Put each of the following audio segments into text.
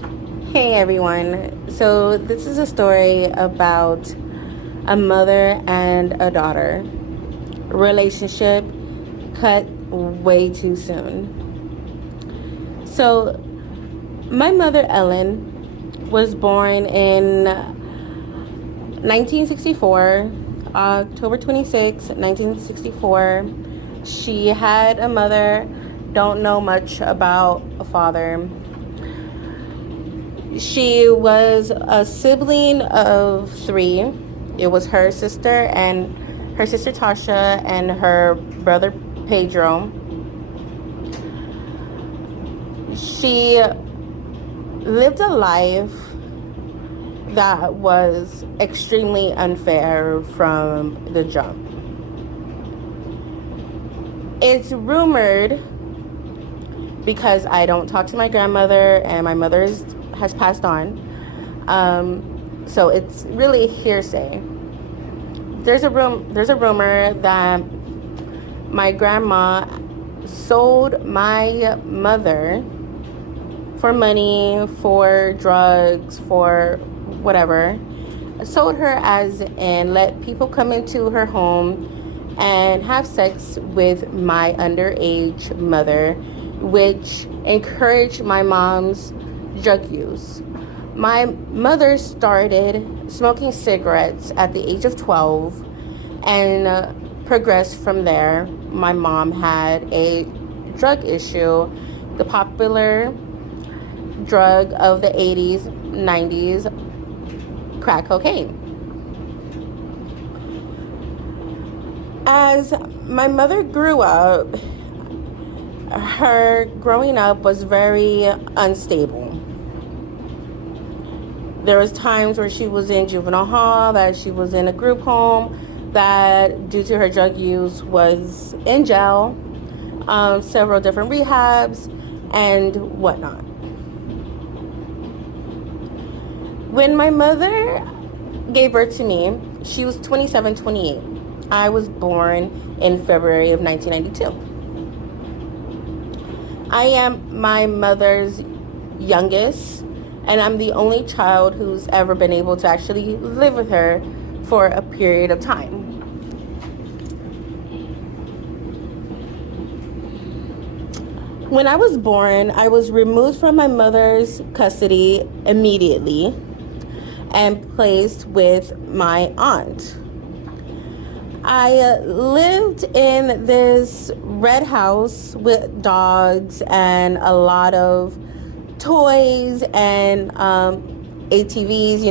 Hey everyone. So, this is a story about a mother and a daughter. Relationship cut way too soon. So, my mother Ellen was born in 1964, October 26, 1964. She had a mother, don't know much about a father. She was a sibling of three. It was her sister Tasha, and her brother Pedro. She lived a life that was extremely unfair from the jump. It's rumored, because I don't talk to my grandmother and my mother has passed on. So it's really hearsay. There's a rumor that my grandma sold my mother for money, for drugs, for whatever. Sold her as in let people come into her home and have sex with my underage mother, which encouraged my mom's drug use. My mother started smoking cigarettes at the age of 12 and progressed from there. My mom had a drug issue, the popular drug of the 80s, 90s, crack cocaine. As my mother grew up, her growing up was very unstable. There was times where she was in juvenile hall, that she was in a group home, that due to her drug use was in jail, several different rehabs and whatnot. When my mother gave birth to me, she was 27, 28. I was born in February of 1992. I am my mother's youngest, and I'm the only child who's ever been able to actually live with her for a period of time. When I was born, I was removed from my mother's custody immediately and placed with my aunt. I lived in this red house with dogs and a lot of toys and ATVs,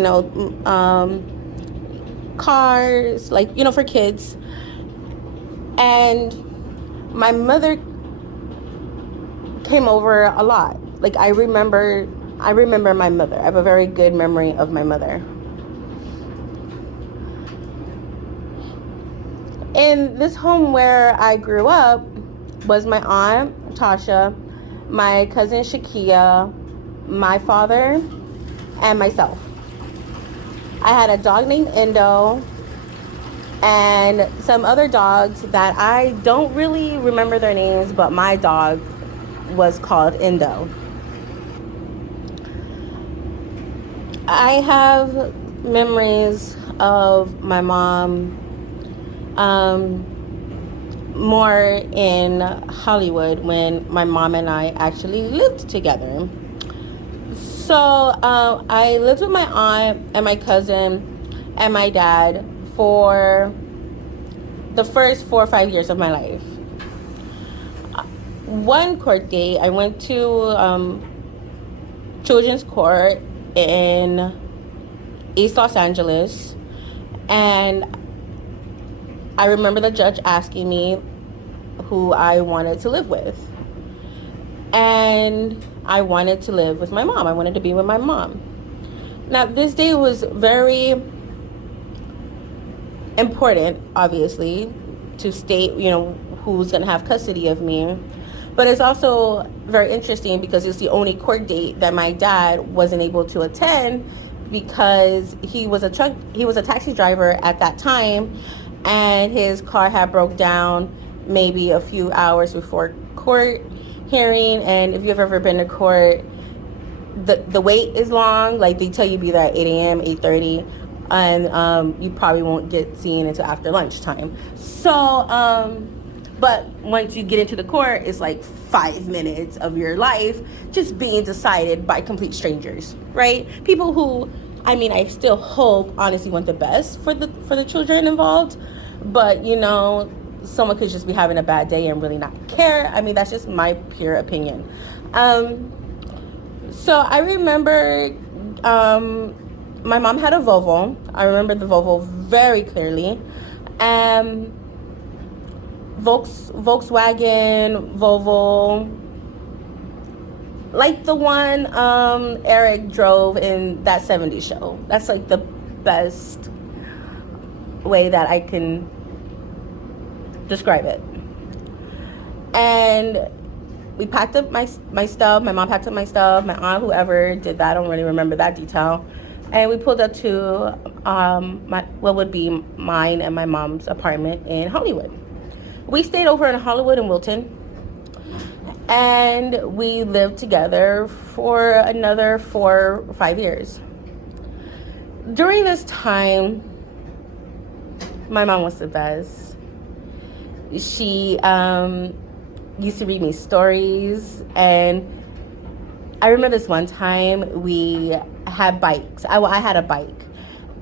cars, like, for kids. And my mother came over a lot. Like, I remember my mother. I have a very good memory of my mother. In this home where I grew up was my aunt Tasha, my cousin Shakia, my father, and myself. I had a dog named Indo and some other dogs that I don't really remember their names, but my dog was called Indo. I have memories of my mom, um, more in Hollywood when my mom and I actually lived together. So I lived with my aunt and my cousin and my dad for the first 4 or 5 years of my life. One court date, I went to Children's Court in East Los Angeles, and I remember the judge asking me who I wanted to live with. And I wanted to live with my mom. I wanted to be with my mom. Now, this day was very important, obviously, to state, who's going to have custody of me. But it's also very interesting because it's the only court date that my dad wasn't able to attend because he was a taxi driver at that time, and his car had broke down maybe a few hours before court hearing. And if you've ever been to court, the wait is long. Like they tell you be there at 8 a.m., 8:30, and you probably won't get seen until after lunchtime. So, but once you get into the court, it's like 5 minutes of your life just being decided by complete strangers, right? People who, I mean, I still hope, honestly, want the best for the children involved, but someone could just be having a bad day and really not care. I mean, that's just my pure opinion. So I remember my mom had a Volvo. I remember the Volvo very clearly. Volkswagen, Volvo, like the one Eric drove in that 70s show. That's like the best way that I can describe it. And we packed up my stuff. My mom packed up my stuff. My aunt, whoever did that, I don't really remember that detail. And we pulled up to what would be mine and my mom's apartment in Hollywood. We stayed over in Hollywood and Wilton. And we lived together for another 4 or 5 years. During this time, my mom was the best. She used to read me stories, and I remember this one time we had bikes. I had a bike,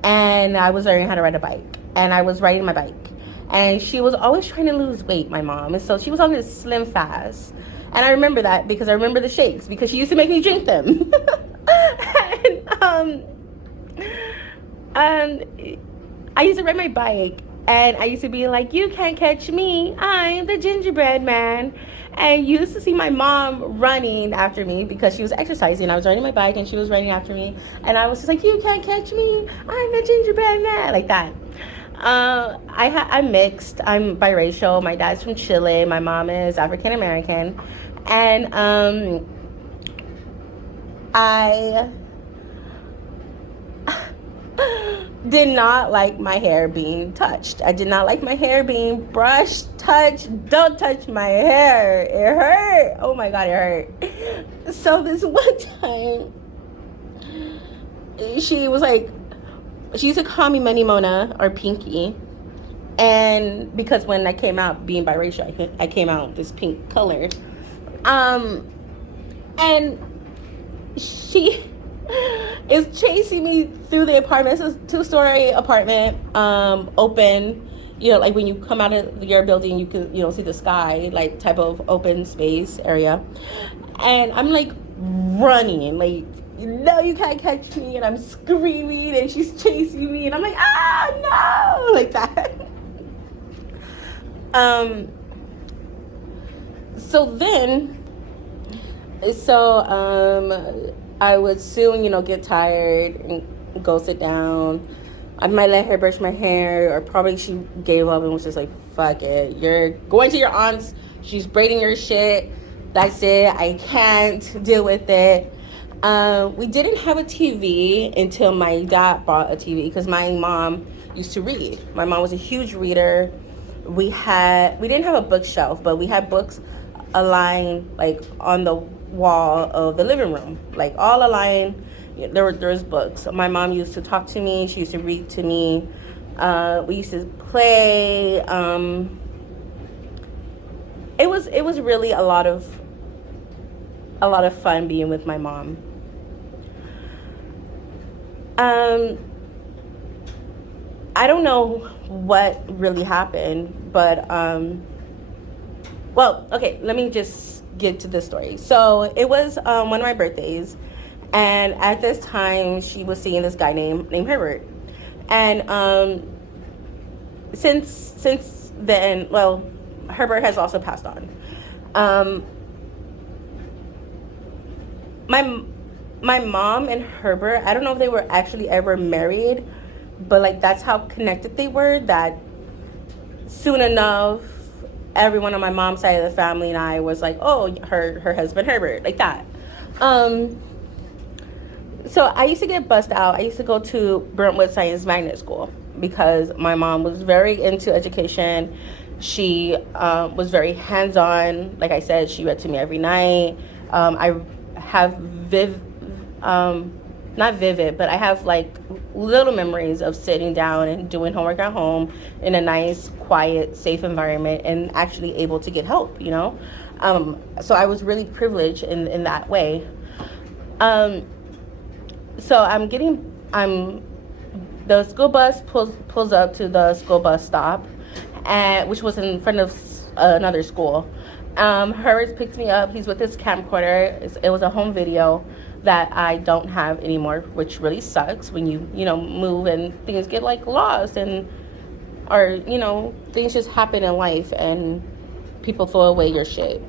and I was learning how to ride a bike, and I was riding my bike, and she was always trying to lose weight, my mom, and so she was on this slim fast, and I remember that because I remember the shakes because she used to make me drink them. and I used to ride my bike, and I used to be like, you can't catch me, I'm the gingerbread man. And you used to see my mom running after me because she was exercising. I was riding my bike and she was running after me. And I was just like, you can't catch me, I'm the gingerbread man, like that. I'm mixed, I'm biracial. My dad's from Chile, my mom is African American. And I did not like my hair being touched. I did not like my hair being brushed, touched. Don't touch my hair. It hurt. Oh my God, it hurt. So this one time, she was like, she used to call me Money Mona or Pinky. And because when I came out being biracial, I came out this pink color. And she is chasing me through the apartment. It's a 2-story apartment, open, like when you come out of your building, you can, see the sky, like type of open space area. And I'm like running, like, no, you can't catch me. And I'm screaming and she's chasing me and I'm like, no, like that. So I would soon, get tired and go sit down. I might let her brush my hair, or probably she gave up and was just like, fuck it. You're going to your aunt's. She's braiding your shit. That's it. I can't deal with it. We didn't have a TV until my dad bought a TV because my mom used to read. My mom was a huge reader. We didn't have a bookshelf, but we had books aligned like on the wall of the living room, like all aligned. There was books. My mom used to talk to me. She used to read to me. We used to play. It was really a lot of fun being with my mom. I don't know what really happened, but well, okay, let me just get to this story. So it was one of my birthdays, and at this time she was seeing this guy named Herbert. And since then, well, Herbert has also passed on. My mom and Herbert, I don't know if they were actually ever married, but like that's how connected they were, that soon enough everyone on my mom's side of the family and I was like, oh, her husband Herbert, like that. So I used to get bussed out. I used to go to Brentwood Science Magnet School because my mom was very into education. She was very hands-on. Like I said, she read to me every night. I have Not vivid, but I have like little memories of sitting down and doing homework at home in a nice, quiet, safe environment and actually able to get help, you know? So I was really privileged in that way. Um, so the school bus pulls up to the school bus stop, which was in front of another school. Herbert picks me up. He's with his camcorder. It was a home video that I don't have anymore, which really sucks when you know, move and things get like lost or, you know, things just happen in life and people throw away your shit.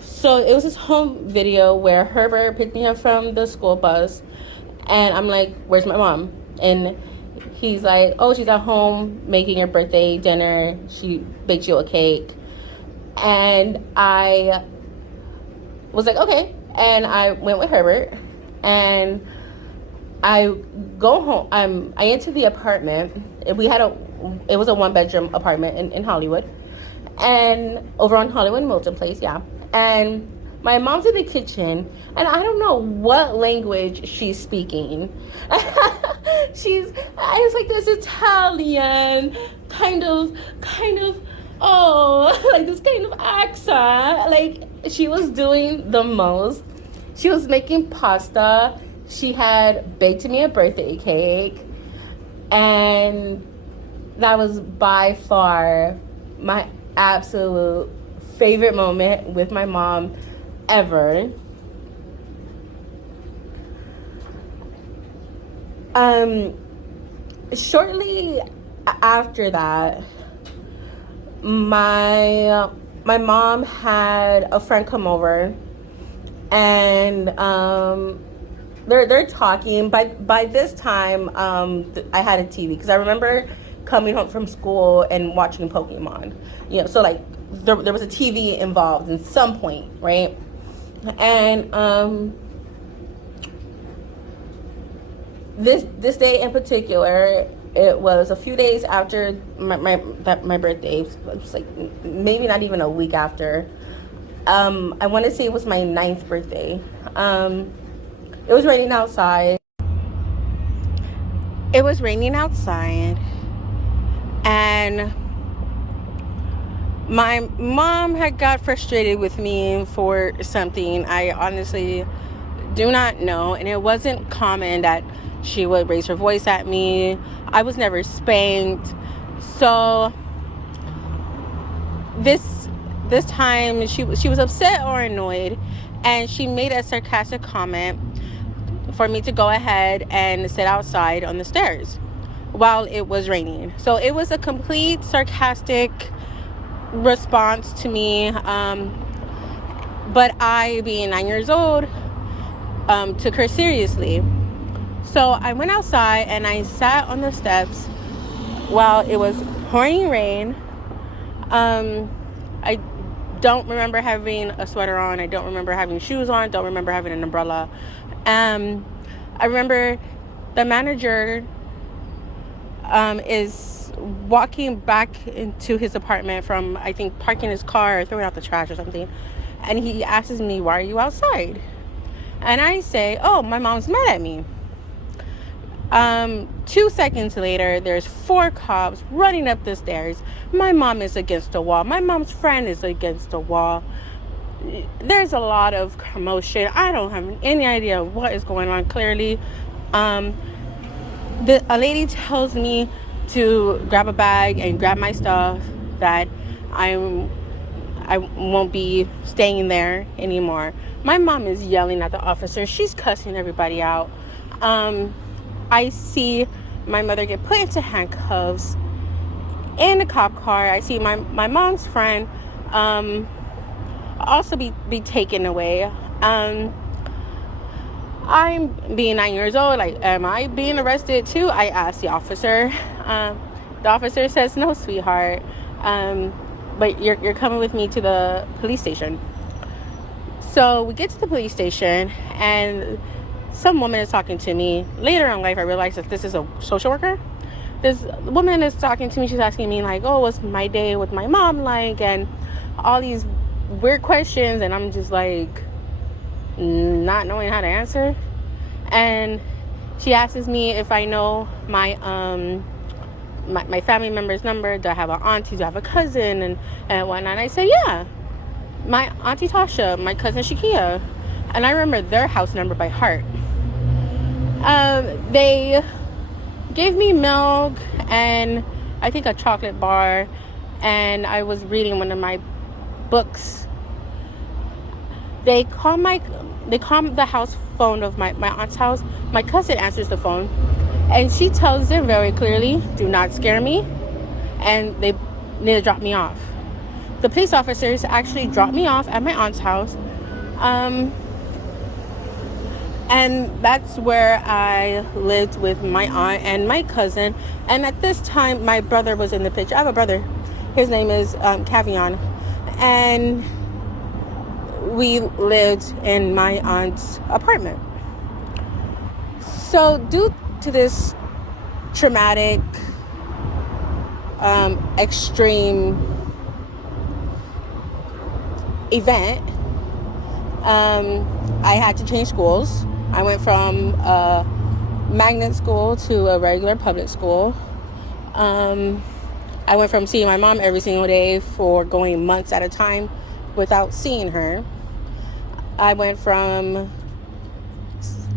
So it was this home video where Herbert picked me up from the school bus, and I'm like, "Where's my mom?" And he's like, "Oh, she's at home making your birthday dinner. She baked you a cake." And I was like, "Okay." And I went with Herbert, and I go home. I enter the apartment. It was a 1-bedroom apartment in Hollywood, and over on Hollywood Milton Place, yeah. And my mom's in the kitchen, and I don't know what language she's speaking. I was like this Italian kind of, oh, like this kind of accent. Like, she was doing the most. She was making pasta. She had baked me a birthday cake, and that was by far my absolute favorite moment with my mom ever. Shortly after that, my mom had a friend come over, and they're talking. By this time, I had a TV, because I remember coming home from school and watching Pokemon. You know, so like there was a TV involved in some point, right? And this day in particular, it was a few days after my birthday. It was like maybe not even a week after. I want to say it was my 9th birthday. It was raining outside. And my mom had got frustrated with me for something. I honestly do not know, and it wasn't common that she would raise her voice at me. I was never spanked. So this time she was upset or annoyed, and she made a sarcastic comment for me to go ahead and sit outside on the stairs while it was raining. So it was a complete sarcastic response to me, but I, being 9 years old, took her seriously. So I went outside and I sat on the steps while it was pouring rain. I don't remember having a sweater on. I don't remember having shoes on. Don't remember having an umbrella. I remember the manager is walking back into his apartment from, I think, parking his car or throwing out the trash or something. And he asks me, "Why are you outside?" And I say, "Oh, my mom's mad at me." 2 seconds later, there's 4 cops running up the stairs. My mom is against the wall. My mom's friend is against the wall. There's a lot of commotion. I don't have any idea what is going on clearly. A lady tells me to grab a bag and grab my stuff, that I won't be staying there anymore. My mom is yelling at the officer. She's cussing everybody out. I see my mother get put into handcuffs in a cop car. I see my mom's friend also be taken away. I'm being 9 years old. Like, am I being arrested too? I asked the officer. The officer says, "No, sweetheart, but you're coming with me to the police station." So we get to the police station, and some woman is talking to me. Later in life, I realized that this is a social worker. This woman is talking to me. She's asking me, like, "Oh, what's my day with my mom like?" And all these weird questions. And I'm just like, not knowing how to answer. And she asks me if I know my family member's number. Do I have an auntie? Do I have a cousin? And whatnot. And I say, yeah, my auntie Tasha, my cousin Shakia. And I remember their house number by heart. They gave me milk and I think a chocolate bar, and I was reading one of my books. They call the house phone of my aunt's house. My cousin answers the phone, and she tells them very clearly, do not scare me, and they need to drop me off. The police officers actually dropped me off at my aunt's house, and that's where I lived with my aunt and my cousin. And at this time, my brother was in the picture. I have a brother. His name is Cavion, and we lived in my aunt's apartment. So due to this traumatic, extreme event, I had to change schools. I went from a magnet school to a regular public school. I went from seeing my mom every single day for going months at a time without seeing her. I went from,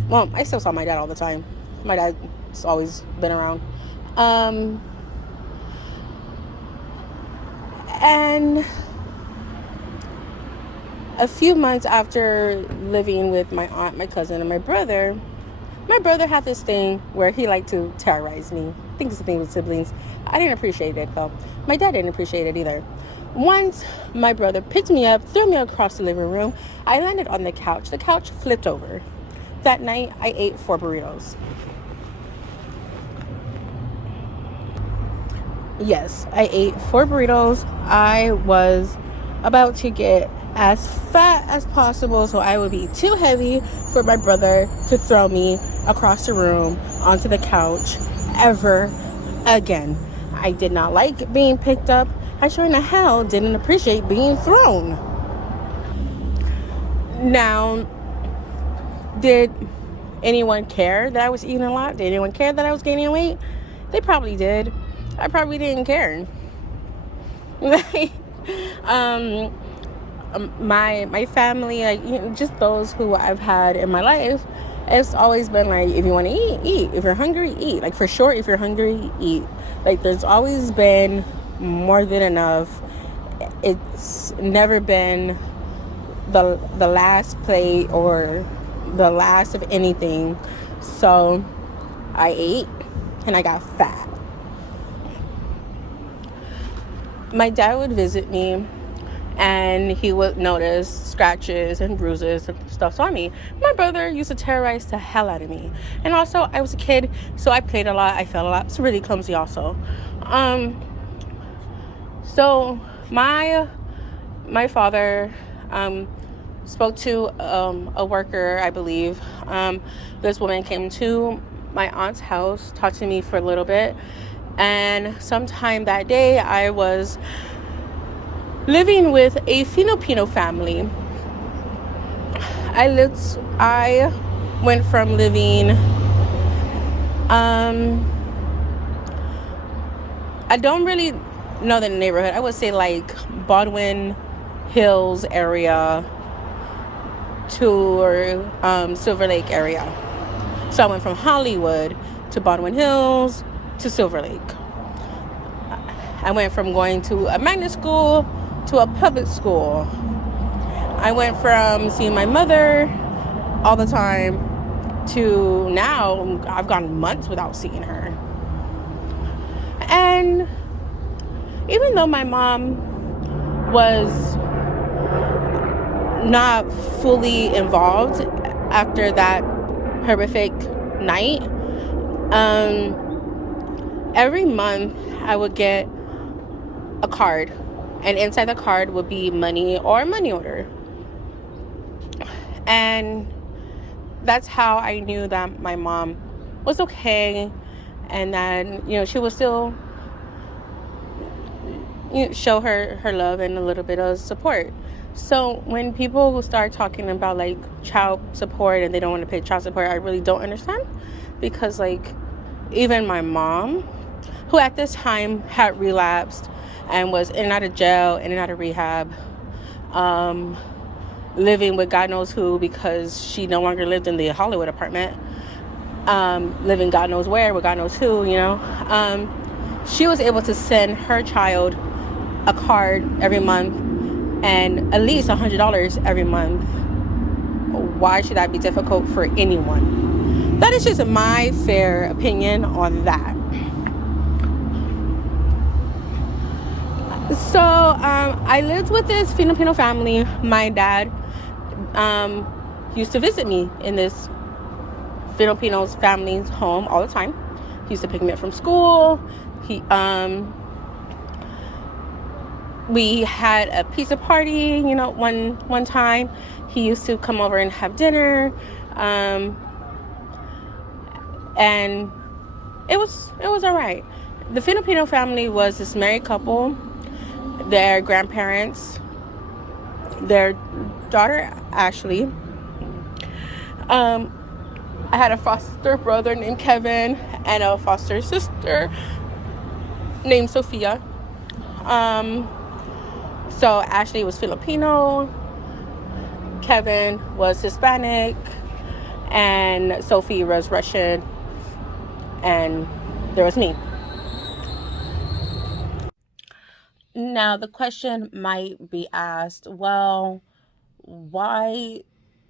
well, I still saw my dad all the time. My dad's always been around. And a few months after living with my aunt, my cousin, and my brother had this thing where he liked to terrorize me. I think it's the thing with siblings. I didn't appreciate it, though. My dad didn't appreciate it either. Once, my brother picked me up, threw me across the living room. I landed on the couch. The couch flipped over. That night, I ate 4 burritos. Yes, I ate 4 burritos. I was about to get as fat as possible so I would be too heavy for my brother to throw me across the room onto the couch ever again. I did not like being picked up. I sure in the hell didn't appreciate being thrown. Now, did anyone care that I was eating a lot? Did anyone care that I was gaining weight? They probably did. I probably didn't care. My family, like, just those who I've had in my life, it's always been like, if you want to eat, eat. If you're hungry, eat. Like, for sure, if you're hungry, eat. Like, there's always been more than enough. It's never been the last plate or the last of anything. So I ate and I got fat. My dad would visit me and he would notice scratches and bruises and stuff on me. My brother used to terrorize the hell out of me. And also, I was a kid, so I played a lot, I fell a lot. It's really clumsy also. So my father spoke to a worker, I believe. This woman came to my aunt's house, talked to me for a little bit. And sometime that day, I was living with a Filipino family. I went from living, I don't really know the neighborhood. I would say like Baldwin Hills area to Silver Lake area. So I went from Hollywood to Baldwin Hills to Silver Lake. I went from going to a magnet school to a public school. I went from seeing my mother all the time to now I've gone months without seeing her. And even though my mom was not fully involved after that horrific night, every month I would get a card, and inside the card would be money or a money order. And that's how I knew that my mom was okay, and that, she would still show her love and a little bit of support. So when people start talking about like child support and they don't want to pay child support, I really don't understand, because like even my mom, who at this time had relapsed and was in and out of jail, in and out of rehab, living with God knows who because she no longer lived in the Hollywood apartment, living God knows where with God knows who, she was able to send her child a card every month and at least $100 every month. Why should that be difficult for anyone? That is just my fair opinion on that. So I lived with this Filipino family. My dad used to visit me in this Filipino's family's home all the time. He used to pick me up from school. He we had a pizza party, one time. He used to come over and have dinner, and it was all right. The Filipino family was this married couple. Their grandparents, their daughter Ashley. I had a foster brother named Kevin and a foster sister named Sophia. So Ashley was Filipino, Kevin was Hispanic, and Sophie was Russian, and there was me. Now, the question might be asked, well, why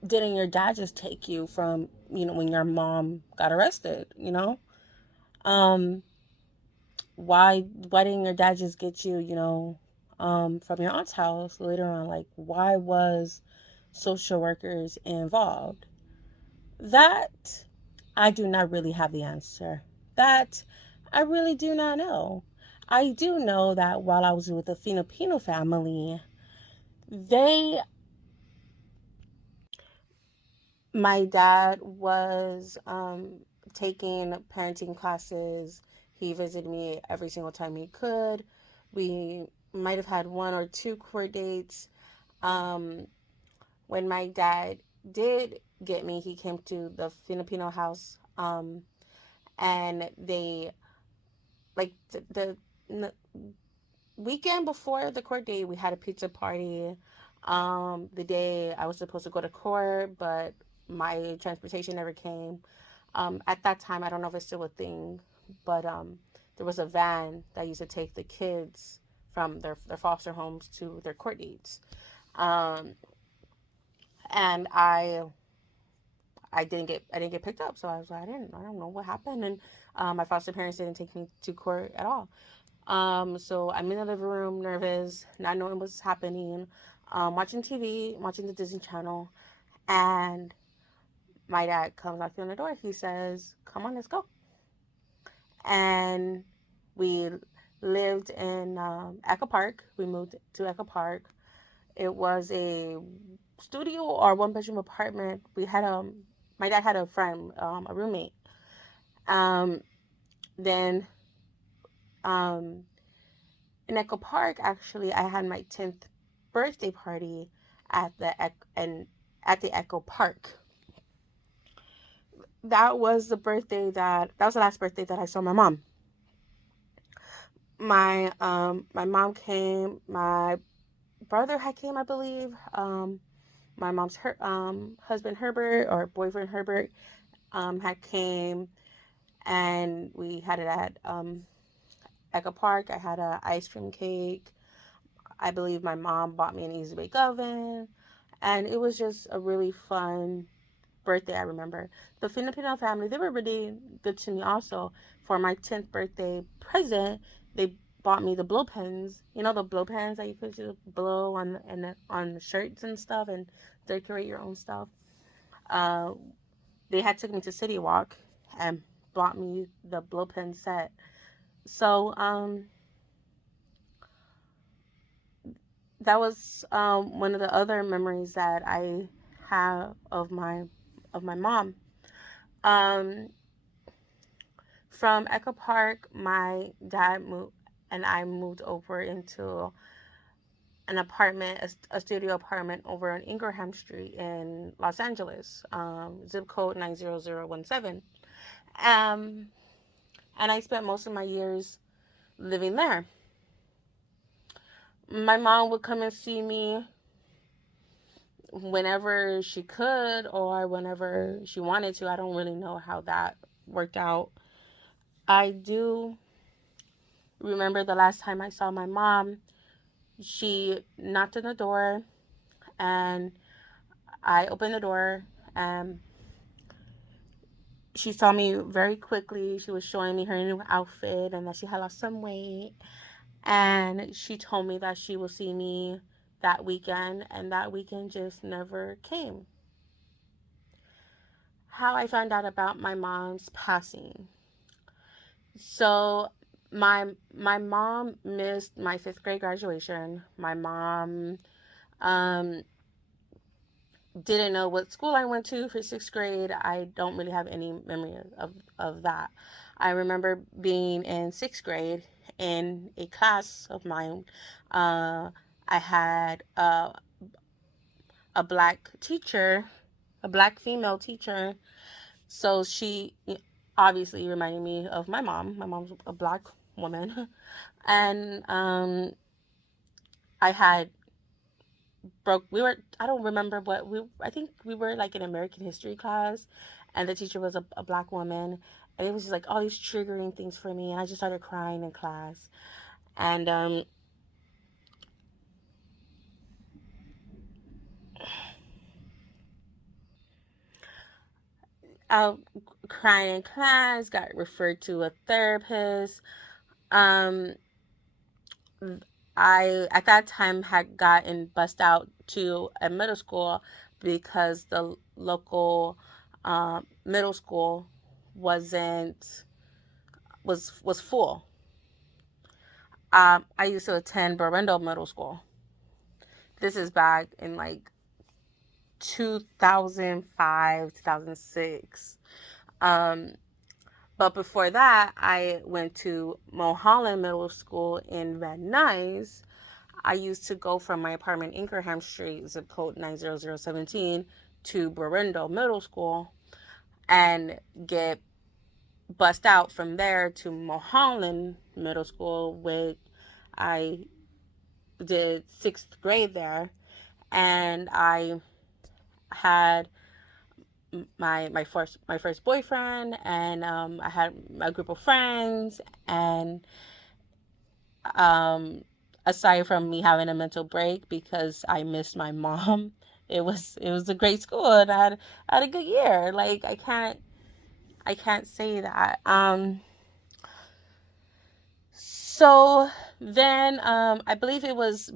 didn't your dad just take you from, when your mom got arrested, Um, why didn't your dad just get you, from your aunt's house later on? Like, why was social workers involved? That I do not really have the answer. That I really do not know. I do know that while I was with the Filipino family, they my dad was taking parenting classes. He visited me every single time he could. We might have had one or two court dates. Um, when my dad did get me, he came to the Filipino house, and they like the weekend before the court date, we had a pizza party. The day I was supposed to go to court, but my transportation never came. At that time, I don't know if it's still a thing, but there was a van that used to take the kids from their foster homes to their court dates. Um, and I didn't get picked up, so I was like, I don't know what happened, and my foster parents didn't take me to court at all. So I'm in the living room, nervous, not knowing what's happening, watching TV, watching the Disney Channel, and my dad comes knocking on the door. He says, "Come on, let's go." And we lived in Echo Park. We moved to Echo Park. It was a studio or one bedroom apartment. My dad had a friend, a roommate. Um, then um, in Echo Park, actually, I had my 10th birthday party at the Echo Park. That was the last birthday that I saw my mom. My mom came. My brother had came, I believe. My mom's husband Herbert, or boyfriend Herbert, had came, and we had it at Echo Park. I had a ice cream cake. I believe my mom bought me an easy bake oven, and it was just a really fun birthday. I remember the Filipino family; they were really good to me. Also, for my 10th birthday present, they bought me the blow pens. You know, the blow pens that you could just blow on shirts and stuff and decorate your own stuff. Uh, they had took me to City Walk and bought me the blow pen set. So that was one of the other memories that I have of my mom. Um, from Echo Park, my dad moved and I moved over into an apartment, a studio apartment over on Ingraham Street in Los Angeles, zip code 90017. Um, and I spent most of my years living there. My mom would come and see me whenever she could or whenever she wanted to. I don't really know how that worked out. I do remember the last time I saw my mom, she knocked on the door and I opened the door and she saw me very quickly. She was showing me her new outfit and that she had lost some weight. And she told me that she will see me that weekend, and that weekend just never came. How I found out about my mom's passing. So my mom missed my 5th grade graduation. My mom um didn't know what school I went to for 6th grade. I don't really have any memory of that. I remember being in 6th grade in a class of mine. I had a black teacher, a black female teacher. So she obviously reminded me of my mom. My mom's a black woman. And I had we were, I don't remember what I think we were like in American history class, and the teacher was a black woman, and it was just like all these triggering things for me, and I just started crying in class. And I crying in class, got referred to a therapist. um I at that time had gotten bussed out to a middle school because the local middle school wasn't was full. I used to attend Berrendo Middle School. This is back in like 2005, 2006. Um, but before that, I went to Mulholland Middle School in Van Nuys. I used to go from my apartment in Ingraham Street, zip code 90017, to Berrendo Middle School and get bussed out from there to Mulholland Middle School, which I did 6th grade there. And I had my first boyfriend, and I had a group of friends, and um, aside from me having a mental break because I missed my mom, it was a great school, and I had a good year. Like I can't say that. So then I believe it was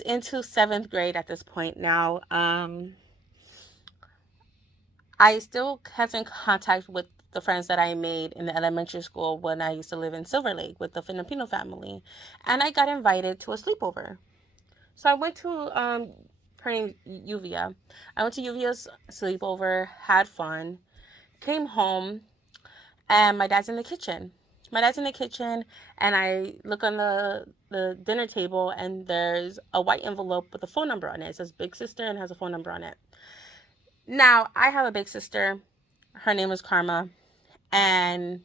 into 7th grade at this point now. I still kept in contact with the friends that I made in the elementary school when I used to live in Silver Lake with the Filipino family. And I got invited to a sleepover. So I went to her name Yuvia. I went to Yuvia's sleepover, had fun, came home, and my dad's in the kitchen. My dad's in the kitchen, and I look on the dinner table, and there's a white envelope with a phone number on it. It says Big Sister and has a phone number on it. Now, I have a big sister. Her name is Karma. And,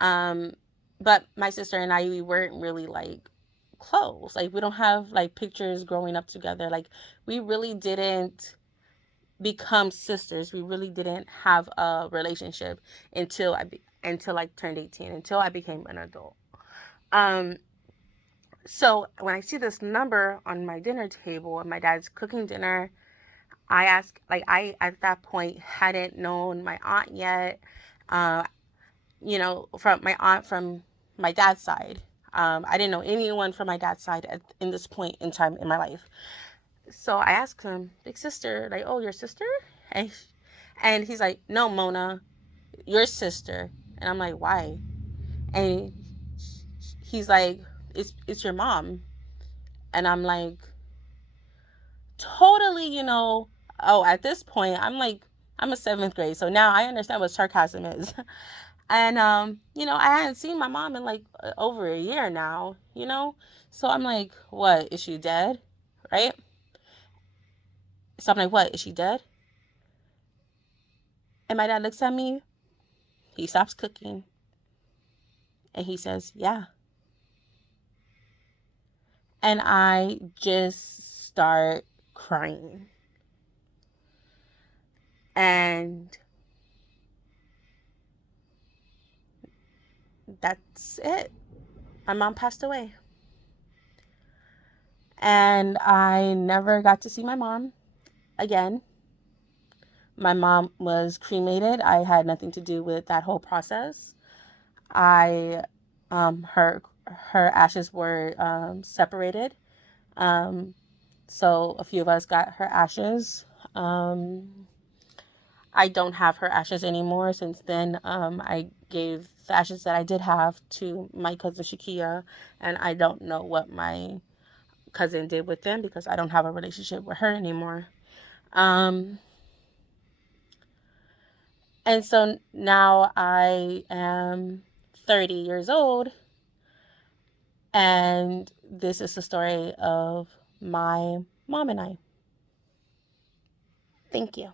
um, but my sister and I, we weren't really like close. Like, we don't have like pictures growing up together. Like, we really didn't become sisters. We really didn't have a relationship until I turned 18, until I became an adult. Um, so when I see this number on my dinner table and my dad's cooking dinner, I ask, like, I at that point hadn't known my aunt yet. Uh, from my aunt from my dad's side. I didn't know anyone from my dad's side in this point in time in my life. So I asked him, Big Sister, like, oh, your sister? And, and he's like, no, Mona, your sister. And I'm like, why? And he's like, it's your mom. And I'm like, totally, oh, at this point, I'm like, I'm a 7th grade. So now I understand what sarcasm is. And I hadn't seen my mom in like over a year now, So I'm like, what? Is she dead? Right? So I'm like, what? Is she dead? And my dad looks at me, he stops cooking, and he says, yeah. And I just start crying. And that's it. My mom passed away. And I never got to see my mom again. My mom was cremated. I had nothing to do with that whole process. I her ashes were separated. Um, so a few of us got her ashes. I don't have her ashes anymore. Since then, I gave the ashes that I did have to my cousin Shakia, and I don't know what my cousin did with them because I don't have a relationship with her anymore. Um, and so now I am 30 years old, and this is the story of my mom and I. Thank you.